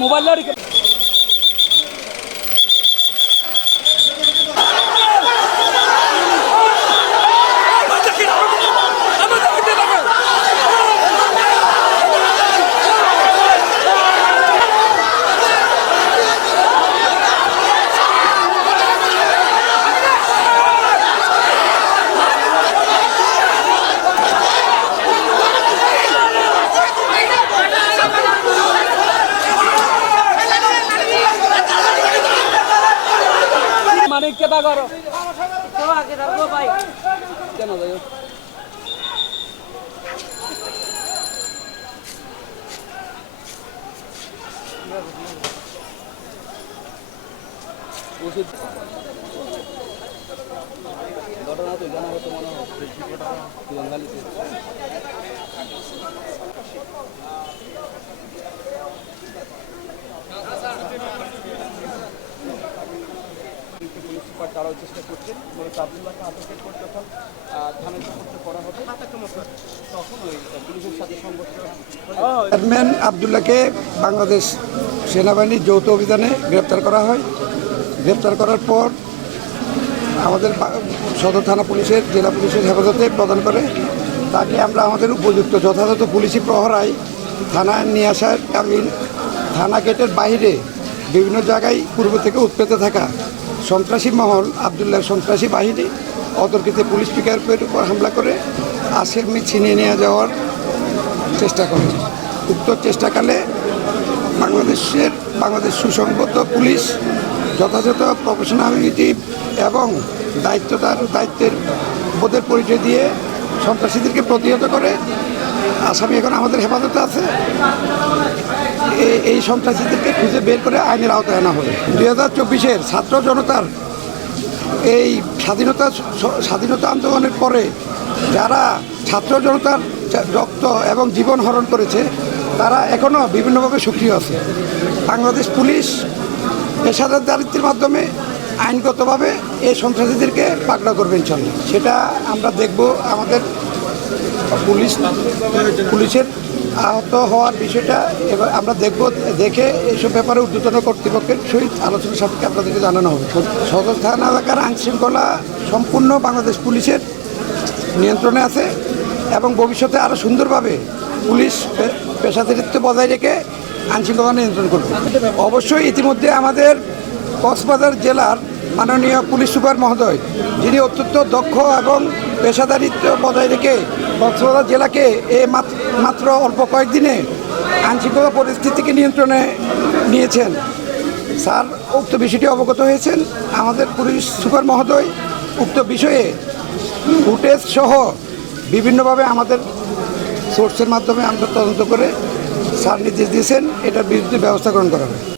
Mobile মানিক কেটা করো? কেন যাই ওষুধ ঘটনা তো জানা হতো মনে হয় বাঙালিতে পুলিশ সুপার তারাও চেষ্টা করছেন। মূলত আবদুল্লাহকে আটকের পর যখন থানায় সুপর্দ করা হবে, তখন ওই পুলিশের সাথে সংঘর্ষ চেয়ারম্যান আবদুল্লাহকে বাংলাদেশ সেনাবাহিনীর যৌথ অভিযানে গ্রেপ্তার করা হয়। গ্রেপ্তার করার পর আমাদের সদর থানা পুলিশের, জেলা পুলিশের হেফাজতে প্রদান করে। তাকে আমরা আমাদের উপযুক্ত যথাযথ পুলিশি প্রহরায় থানায় নিয়ে আসার কালীন থানা গেটের বাইরে বিভিন্ন জায়গায় পূর্ব থেকে উৎপেতে থাকা সন্ত্রাসী মহল আবদুল্লাহ সন্ত্রাসী বাহিনী, অতর্কিতে পুলিশ পিকারের উপর হামলা করে আসামি ছিনিয়ে নিয়ে যাওয়ার চেষ্টা করে। উক্ত চেষ্টাকালে বাংলাদেশের, বাংলাদেশ সুসংগত পুলিশ, যথাযথ প্রফেশনালিটি এবং দায়িত্বতার, দায়িত্বের বোধের পরিচয় দিয়ে সন্ত্রাসীদেরকে প্রতিহত করে আসামি এখন আমাদের হেফাজতে আছে। এই- সন্ত্রাসীদেরকে খুঁজে বের করে আইনের আওতায় আনা হবে। দুই হাজার চব্বিশের ছাত্র জনতার এই স্বাধীনতা স্বাধীনতা আন্দোলনের পরে যারা ছাত্র জনতার রক্ত এবং জীবন হরণ করেছে, তারা এখনও বিভিন্নভাবে সক্রিয় আছে। বাংলাদেশ পুলিশ পেশাদার দারিত্বের মাধ্যমে আইনগতভাবে এই সন্ত্রাসীদেরকে পাকড়া করবেন চলে সেটা আমরা দেখব আমাদের পুলিশ পুলিশের আহত হওয়ার বিষয়টা এবার আমরা দেখব, দেখে এইসব ব্যাপারে ঊর্ধ্বতন কর্তৃপক্ষের সহিত আলোচনা সাপেক্ষে আপনাদেরকে জানানো হবে। সদর থানা এলাকার আইনশৃঙ্খলা সম্পূর্ণ বাংলাদেশ পুলিশের নিয়ন্ত্রণে আছে এবং ভবিষ্যতে আরও সুন্দরভাবে পুলিশ পেশাদারিত্ব বজায় রেখে আইনশৃঙ্খলা নিয়ন্ত্রণ করবে। অবশ্যই ইতিমধ্যে আমাদের কক্সবাজার জেলার মাননীয় পুলিশ সুপার মহোদয়, যিনি অত্যন্ত দক্ষ এবং পেশাদারিত্ব বজায় রেখে কক্সবাজার জেলাকে এ মাত- মাত্র অল্প কয়েকদিনে আইনশৃঙ্খলা পরিস্থিতিকে নিয়ন্ত্রণে নিয়েছেন। স্যার, উক্ত বিষয়টি অবগত হয়েছেন। আমাদের পুলিশ সুপার মহোদয় উক্ত বিষয়ে ফুটেজ সহ বিভিন্নভাবে আমাদের সোর্সের মাধ্যমে আমরা তদন্ত করে স্যার নির্দেশ দিয়েছেন। এটার বিরুদ্ধে ব্যবস্থা গ্রহণ করা হবে।